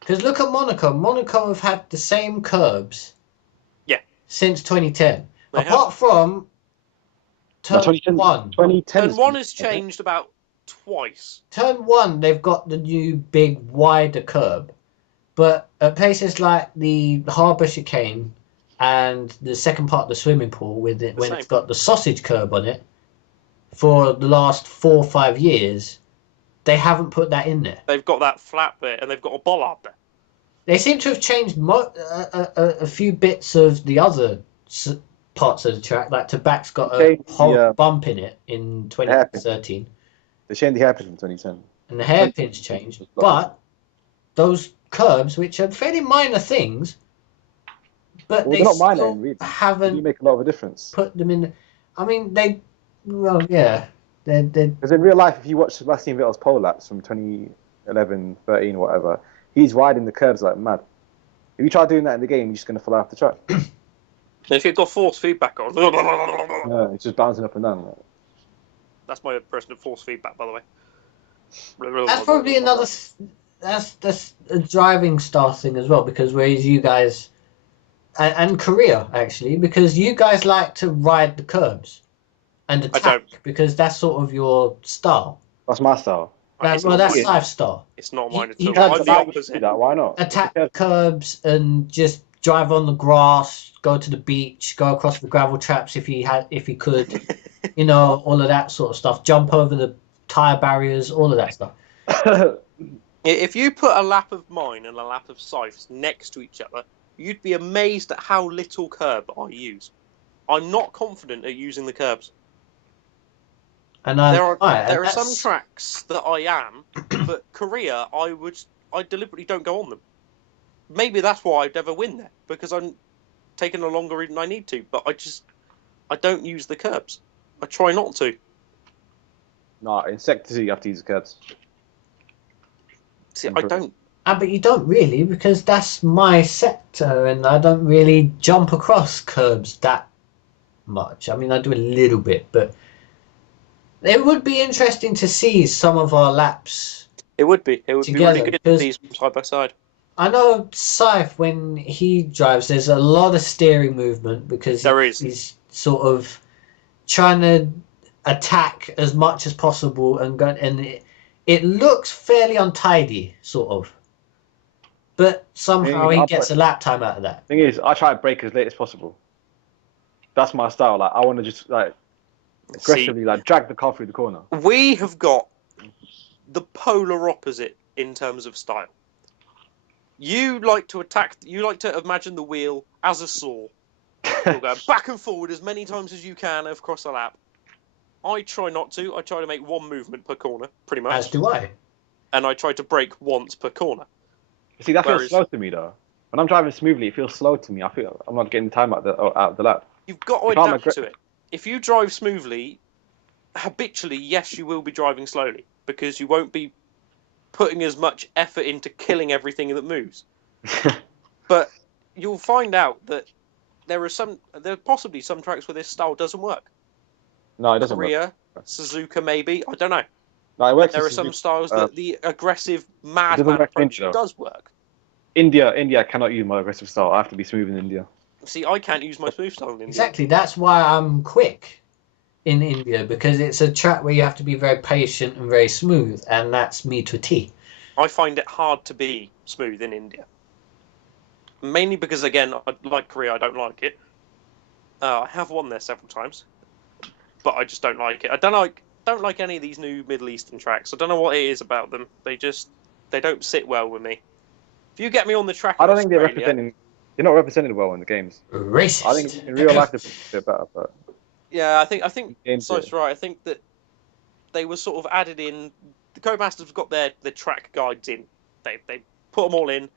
Because look at Monaco. Monaco have had the same curbs since 2010. Apart from Turn 1. 2010 Turn 1 has changed about twice. Turn 1, they've got the new big, wider curb. But at places like the Harbour Chicane and the second part of the swimming pool, with it when it's got the sausage curb on it, for the last 4 or 5 years, they haven't put that in there. They've got that flat bit and they've got a bollard there. They seem to have changed a few bits of the other parts of the track. Like Tobac's got a whole bump in it in 2013. They changed the hairpin in 2010. And the hairpin's changed. But those curbs, which are fairly minor things, but they not minor, still really. haven't You make a lot of a difference. Put them in. I mean, Because in real life, if you watch Sebastian Vettel's pole laps from 2011, 13, whatever, he's riding the curbs like mad. If you try doing that in the game, you're just going to fall off the track. If you've got force feedback on, yeah, it's just bouncing up and down. That's my impression of force feedback, by the way. That's probably another. That's a driving style thing as well, because whereas you guys, and Korea actually, because you guys like to ride the curbs and attack because that's sort of your style. That's my style. That's life style. It's not mine at all. I'm the opposite. Why not? Attack curbs and just drive on the grass, go to the beach, go across the gravel traps if he could, all of that sort of stuff. Jump over the tire barriers, all of that stuff. If you put a lap of mine and a lap of Scythe's next to each other, you'd be amazed at how little curb I use. I'm not confident at using the curbs. And there are some tracks that I am, but Korea, I deliberately don't go on them. Maybe that's why I'd never win there, because I'm taking a longer route than I need to. But I don't use the curbs. I try not to. No, in Sector 2 you have to use the curbs. See, I don't. But you don't really, because that's my sector, and I don't really jump across curbs that much. I mean, I do a little bit, but it would be interesting to see some of our laps. It would be. It would be really good to see side by side. I know Scythe, when he drives, there's a lot of steering movement because he's sort of trying to attack as much as possible and it looks fairly untidy, sort of. But somehow he gets a lap time out of that. Thing is, I try to brake as late as possible. That's my style. Like, I want to just aggressively drag the car through the corner. We have got the polar opposite in terms of style. You like to attack. You like to imagine the wheel as a saw. You'll go back and forward as many times as you can across a lap. I try not to. I try to make one movement per corner, pretty much. As do I. And I try to brake once per corner. See, that feels slow to me, though. When I'm driving smoothly, it feels slow to me. I feel I'm not getting time out of the lap. You've got to adapt to it. If you drive smoothly, habitually, yes, you will be driving slowly because you won't be putting as much effort into killing everything that moves. But you'll find out that there are possibly some tracks where this style doesn't work. No, it doesn't work. Suzuka, maybe. I don't know. No, it works. There are some styles that the aggressive madman approach does work. India cannot use my aggressive style. I have to be smooth in India. See, I can't use my smooth style in India. Exactly. That's why I'm quick in India, because it's a track where you have to be very patient and very smooth, and that's me to a T. I find it hard to be smooth in India. Mainly because, again, like Korea, I don't like it. I have won there several times, but I just don't like it. I don't like any of these new Middle Eastern tracks. I don't know what it is about them. They don't sit well with me. If you get me on the track, I don't think they're representing. They're not represented well in the games. Racist. I think in real life they're better, but yeah, I think Si's right. I think that they were sort of added in. The Codemasters have got their track guides in. They put them all in.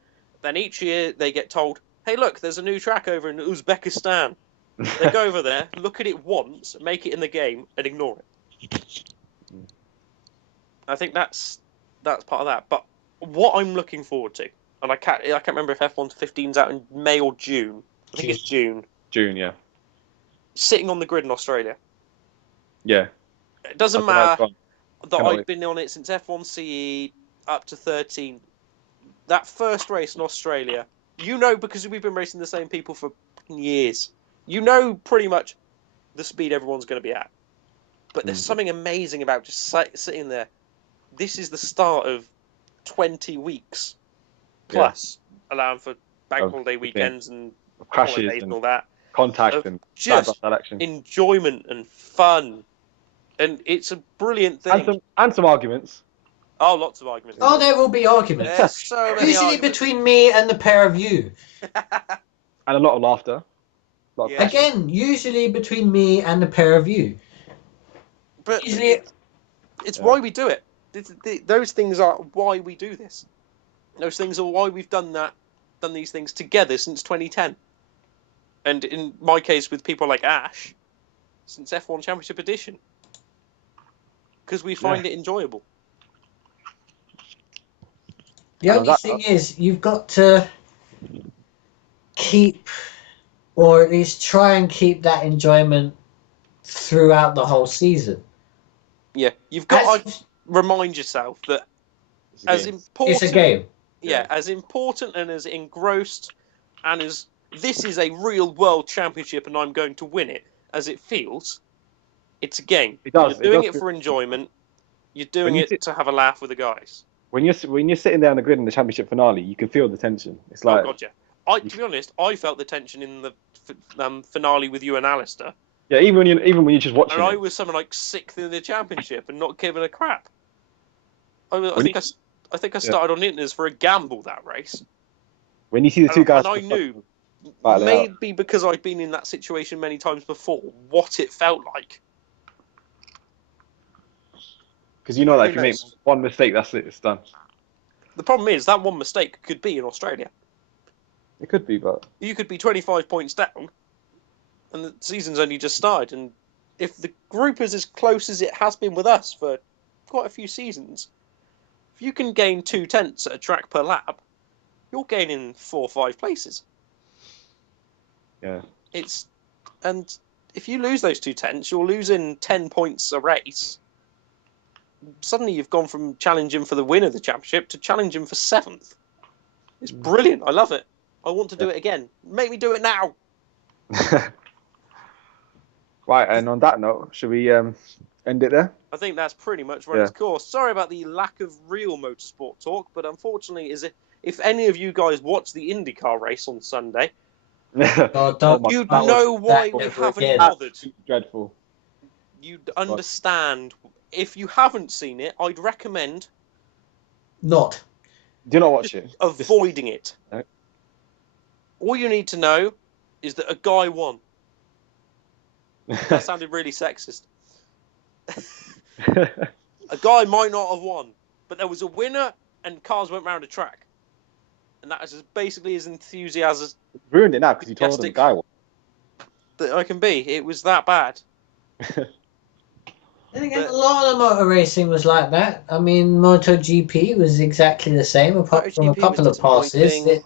Then each year they get told, "Hey, look, there's a new track over in Uzbekistan." They go over there, look at it once, make it in the game, and ignore it. I think that's part of that. But what I'm looking forward to, and I can't remember if F115's out in May or June. I think it's June. June, yeah. Sitting on the grid in Australia. Yeah. It doesn't matter that I've been on it since F1 CE up to 13. That first race in Australia, because we've been racing the same people for years. Pretty much the speed everyone's going to be at. But there's something amazing about just sitting there. This is the start of 20 weeks plus, allowing for bank holiday weekends and holidays and all that. Contact and just enjoyment and fun. And it's a brilliant thing. And some arguments. Oh, lots of arguments. Oh, there will be arguments. There's so many usually arguments. Between me and the pair of you. And a lot of laughter. Again, usually between me and the pair of you. But usually it's why we do it. Those things are why we do this. Those things are why we've done these things together since 2010. And in my case, with people like Ash, since F1 Championship Edition. Because we find it enjoyable. The only thing is, you've got to keep, or at least try and keep that enjoyment throughout the whole season. Yeah, you've got to remind yourself that as important... It's a game. Yeah, as important and as engrossed and as this is a real world championship and I'm going to win it, as it feels, it's a game. You're doing it for enjoyment. You're doing it to have a laugh with the guys. When you're sitting there on the grid in the championship finale, you can feel the tension. It's like, oh god, yeah. To be honest, I felt the tension in the finale with you and Alistair. Yeah, even when you're just watching. And I was something like 6th in the championship and not giving a crap. I think I started on Inters for a gamble that race. When you see the two guys, and I knew, maybe because I'd been in that situation many times before, what it felt like. Because you know that if you make one mistake, that's it, it's done. The problem is that one mistake could be in Australia. It could be, but... You could be 25 points down, and the season's only just started, and if the group is as close as it has been with us for quite a few seasons, if you can gain 2/10 at a track per lap, you're gaining 4 or 5 places. Yeah. And if you lose those 2/10, you're losing 10 points a race. Suddenly you've gone from challenging for the win of the championship to challenging for 7th. It's brilliant. I love it. I want to do it again. Make me do it now. Right, and on that note, should we end it there? I think that's pretty much run its course. Sorry about the lack of real motorsport talk, but unfortunately, if any of you guys watch the IndyCar race on Sunday, you'd know why we haven't bothered. Dreadful. You'd understand. If you haven't seen it, I'd recommend do not watch it. Avoiding it. No. All you need to know is that a guy won. That sounded really sexist. A guy might not have won, but there was a winner and cars went round a track. And that is basically as enthusiastic. Ruined it now because you told him the guy won. That I can be. It was that bad. And again, a lot of motor racing was like that. I mean, MotoGP was exactly the same, apart from a couple of passes. It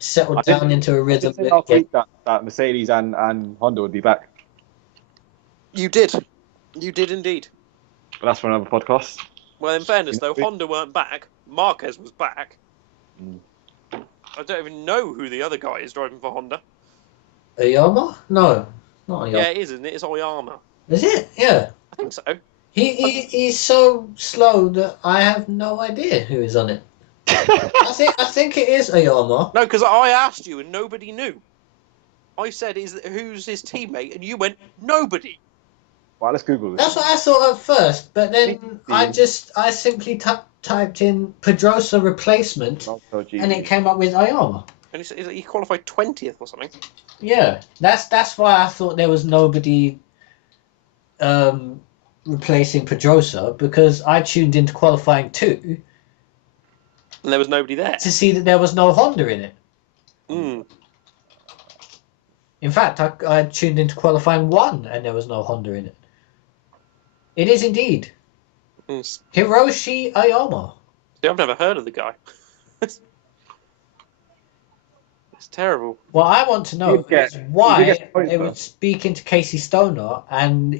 settled down into a rhythm. I didn't think that Mercedes and Honda would be back. You did. You did indeed. But that's for another podcast. Well, in fairness, though, Honda weren't back. Marquez was back. I don't even know who the other guy is driving for Honda. Oyama? No, not Oyama. Yeah, it is, isn't it? It's Oyama. Is it? Yeah. I think so. He's so slow that I have no idea who is on it. I think it is Oyama. No, because I asked you and nobody knew. I said, who's his teammate? And you went, nobody. Right, let's Google this. That's what I thought at first, but then I simply typed in Pedrosa replacement, and it came up with Oyama. And he qualified 20th or something. Yeah, that's why I thought there was nobody replacing Pedrosa, because I tuned into qualifying 2. And there was nobody there. To see that there was no Honda in it. Mm. In fact, I tuned into qualifying 1 and there was no Honda in it. It is indeed. Hiroshi Oyama. See, I've never heard of the guy. It's terrible. What I want to know is why they were speaking to Casey Stoner and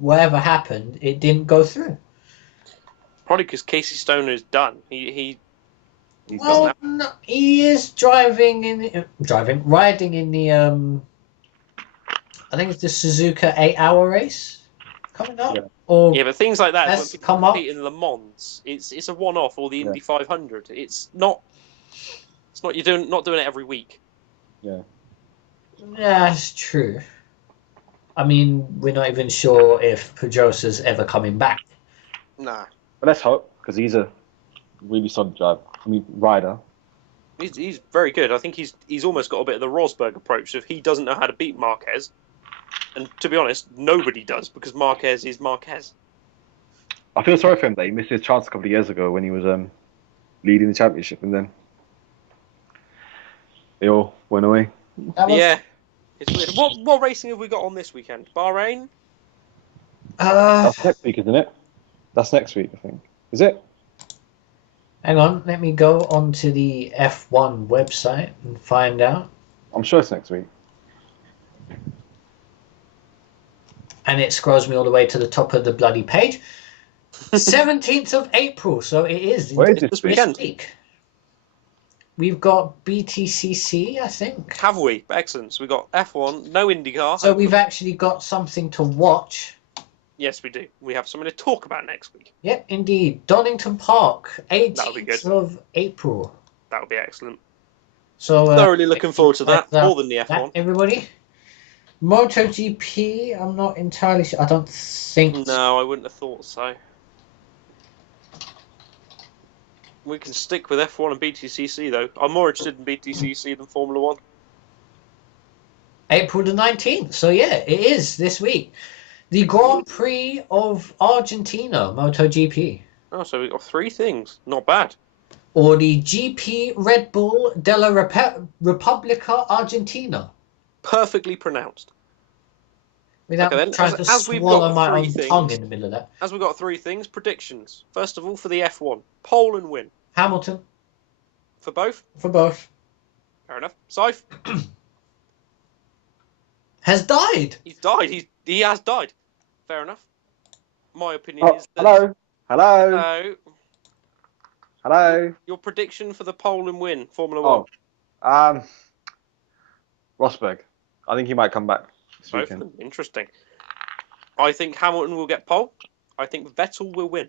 whatever happened, it didn't go through. Probably because Casey Stoner is done. He's well, no, he is riding in the I think it's the Suzuka 8-hour race coming up. Yeah, but things like that, when people come compete up in Le Mans, it's a one-off, or the Indy 500. It's not you're not doing it every week. Yeah, that's true. I mean, we're not even sure if Pedrosa's ever coming back. Nah. But let's hope, because he's a really solid rider. He's very good. I think he's almost got a bit of the Rosberg approach. If he doesn't know how to beat Marquez, and to be honest, nobody does, because Marquez is Marquez. I feel sorry for him that he missed his chance a couple of years ago when he was leading the championship, and then they all went away. Yeah, it's weird. What racing have we got on this weekend? Bahrain? That's next week, isn't it? That's next week, I think. Is it? Hang on, let me go onto the F1 website and find out. I'm sure it's next week. And it scrolls me all the way to the top of the bloody page. 17th of April, so it is this weekend. Week. We've got BTCC, I think. Have we? Excellent. So we've got F1, no IndyCar. So we've actually got something to watch. Yes, we do. We have something to talk about next week. Yep, indeed. Donington Park, 18th of April. That would be excellent. So thoroughly looking forward to that, more than the F1. Everybody. MotoGP, I'm not entirely sure. I don't think... No, I wouldn't have thought so. We can stick with F1 and BTCC, though. I'm more interested in BTCC than Formula 1. April the 19th. So, yeah, it is this week. The Grand Prix of Argentina, MotoGP. Oh, so we've got 3 things. Not bad. Or the GP Red Bull de la Repubblica Argentina. Perfectly pronounced. Without trying to swallow my own tongue in the middle of that. As we've got 3 things, predictions. First of all, for the F1. Pole and win. Hamilton. For both? For both. Fair enough. Scythe? Has died. He's died. He has died. Fair enough. My opinion is that... Hello. Your prediction for the pole and win, Formula 1? Rosberg. I think he might come back this Both weekend. of them. Interesting. I think Hamilton will get pole. I think Vettel will win.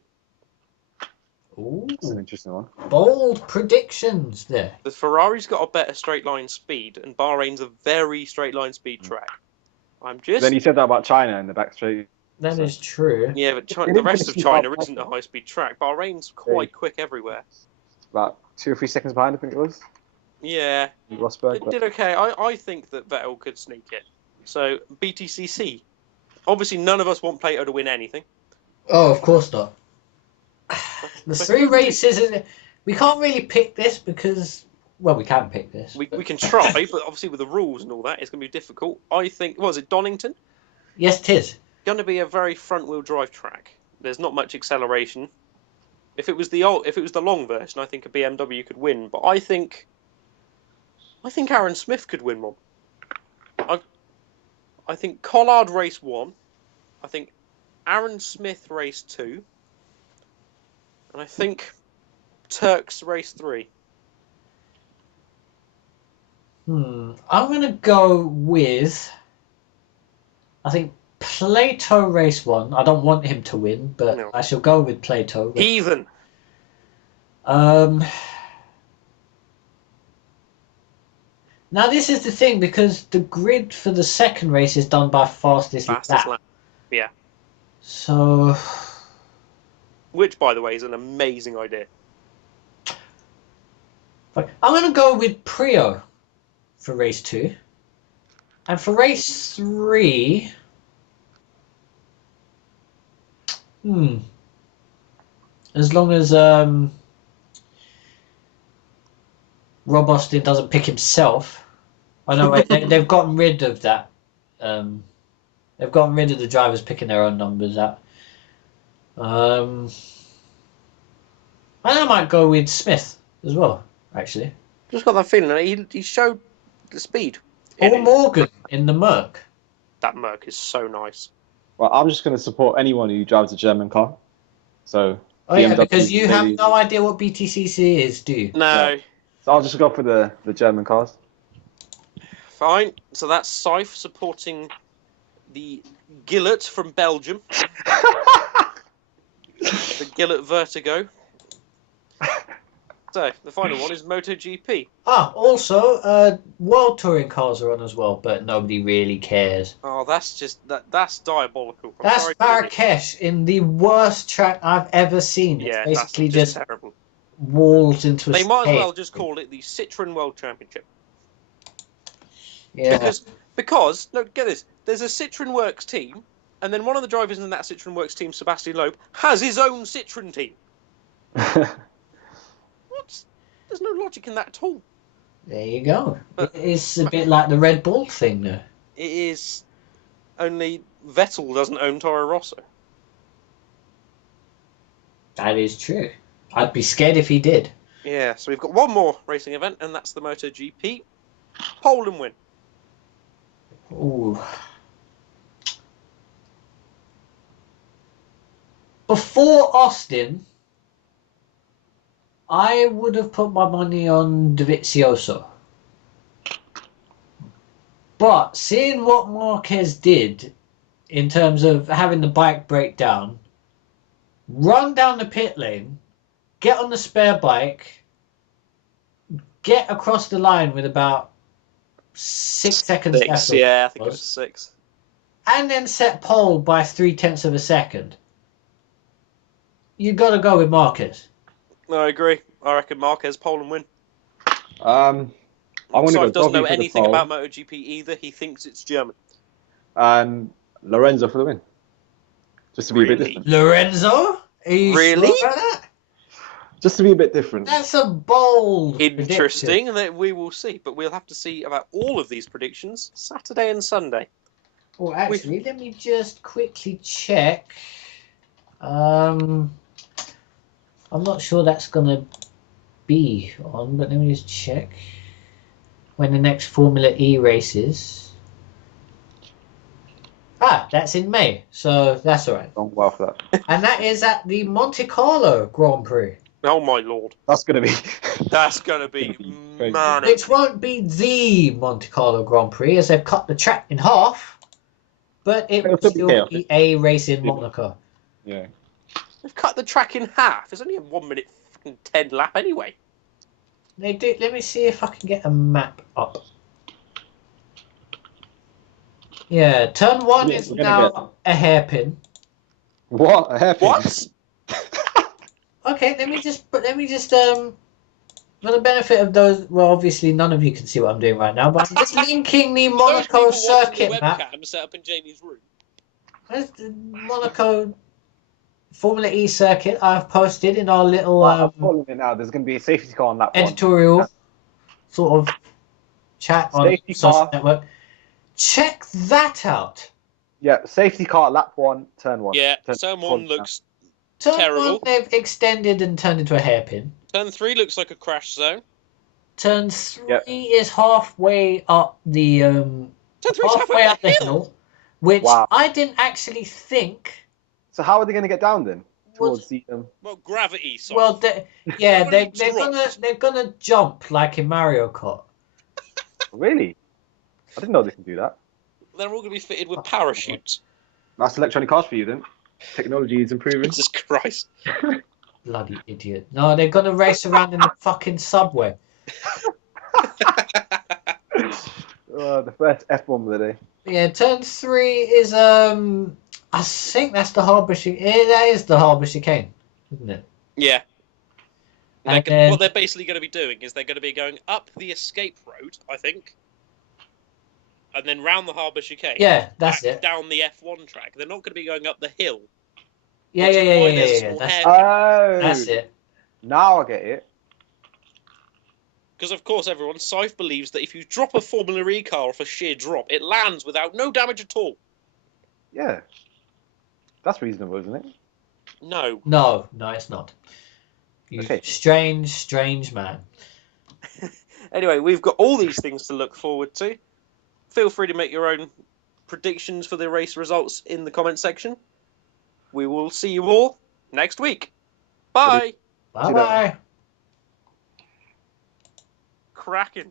Ooh. That's an interesting one. Bold predictions there. The Ferrari's got a better straight line speed, and Bahrain's a very straight line speed track. Then you said that about China in the back straight. That is true. Yeah, but the rest of China isn't a high speed track. Bahrain's quite quick everywhere. About 2 or 3 seconds behind, I think it was. Yeah. Rosberg. It did okay. I think that Vettel could sneak it. So, BTCC. Obviously, none of us want Plato to win anything. Oh, of course not. The 3 races, we can't really pick this because... Well, we can pick this. We can try, but obviously with the rules and all that, it's going to be difficult. I think... Was it Donington? Yes, it is. Going to be a very front-wheel drive track. There's not much acceleration. If it was the long version, I think a BMW could win. But I think Aaron Smith could win one. I think Collard race 1. I think Aaron Smith race 2. And I think Turks race 3. I'm going to go with, I think, Plato Race 1. I don't want him to win, but No. I shall go with Plato. Heathen. Now, this is the thing, because the grid for the second race is done by fastest lap. Yeah. So... Which, by the way, is an amazing idea. I'm going to go with Prio for race 2. And for race 3... As long as Rob Austin doesn't pick himself. I know they've gotten rid of that. They've gotten rid of the drivers picking their own numbers out. And I might go with Smith as well, actually. Just got that feeling. He showed the speed. Or Morgan in the Merc. That Merc is so nice. Well, I'm just going to support anyone who drives a German car. So. Oh yeah, because you have no idea what BTCC is, do you? No. Yeah. So I'll just go for the German cars. Fine. So that's Scythe supporting the Gillett from Belgium. The Gillett Vertigo. So the final one is MotoGP. Also, World Touring cars are on as well, but nobody really cares. Oh, that's diabolical. That's Marrakesh in the worst track I've ever seen. Yeah, it's basically that's just terrible. Walls into a They might as well just call it the Citroen World Championship. Yeah. Because no, get this. There's a Citroen Works team, and then one of the drivers in that Citroen Works team, Sebastian Loeb, has his own Citroen team. There's no logic in that at all. There you go. It's a bit like the Red Bull thing, though. It is. Only Vettel doesn't own Toro Rosso. That is true. I'd be scared if he did. Yeah, so we've got one more racing event, and that's the MotoGP. Pole and win. Ooh. Before Austin, I would have put my money on Dovizioso. But seeing what Marquez did in terms of having the bike break down, run down the pit lane, get on the spare bike, get across the line with about 6 seconds left. Yeah, I think it was 6. And then set pole by 0.3 of a second. You got to go with Marquez. No, I agree. I reckon Marquez pole and win. I'm going to go. Doesn't know anything about MotoGP either. He thinks it's German. And Lorenzo for the win. Just to be a bit different. Lorenzo? Are you really? sure about that? Just to be a bit different. That's a bold Interesting, prediction. that we will see. But we'll have to see about all of these predictions Saturday and Sunday. Well, actually, let me just quickly check. I'm not sure that's going to be on, but let me just check when the next Formula E race is. That's in May, so that's all right. Oh, well for that. And that is at the Monte Carlo Grand Prix. Oh my lord. That's going to be... That's going to be manic. Which won't be the Monte Carlo Grand Prix, as they've cut the track in half, but it will still be a race in Monaco. Yeah. They've cut the track in half. It's only a 1 minute 10 lap anyway. They do. Let me see if I can get a map up. Yeah, turn 1 is now a hairpin. What? A hairpin? What? Okay, let me just for the benefit of those, well, obviously none of you can see what I'm doing right now, but I'm just linking the Monaco circuit map. Set up in Jamie's room. There's the Monaco Formula E circuit I've posted in our little I'm following it now. There's going to be a safety car on that editorial sort of chat on safety social car network. Check that out. Yeah, safety car, lap 1, turn 1. Yeah, turn 1 looks turn terrible. 1 they've extended and turned into a hairpin. Turn 3 looks like a crash zone. Turn 3 is halfway up the Turn 3 halfway up the hill, which I didn't actually think. So how are they going to get down then? Towards the well, gravity. Sorry. Well, they're gonna jump like in Mario Kart. Really? I didn't know they can do that. They're all going to be fitted with parachutes. That's electronic cars for you then. Technology is improving. Jesus Christ. Bloody idiot. No, they're going to race around in the fucking subway. The first F1 of the day. Yeah, turn 3 is, I think that's the harbour chicane. That is the harbour chicane, isn't it? Yeah. And what they're basically going to be doing is they're going to be going up the escape road, I think, and then round the harbour chicane. Yeah, that's it. Down the F1 track. They're not going to be going up the hill. Yeah. That's it. Now I get it. Because, of course, everyone, Scythe believes that if you drop a Formula E car off a sheer drop, it lands without no damage at all. Yeah. That's reasonable, isn't it? No. No, it's not. You strange man. Anyway, we've got all these things to look forward to. Feel free to make your own predictions for the race results in the comment section. We will see you all next week. Bye. Bye-bye. Cracking.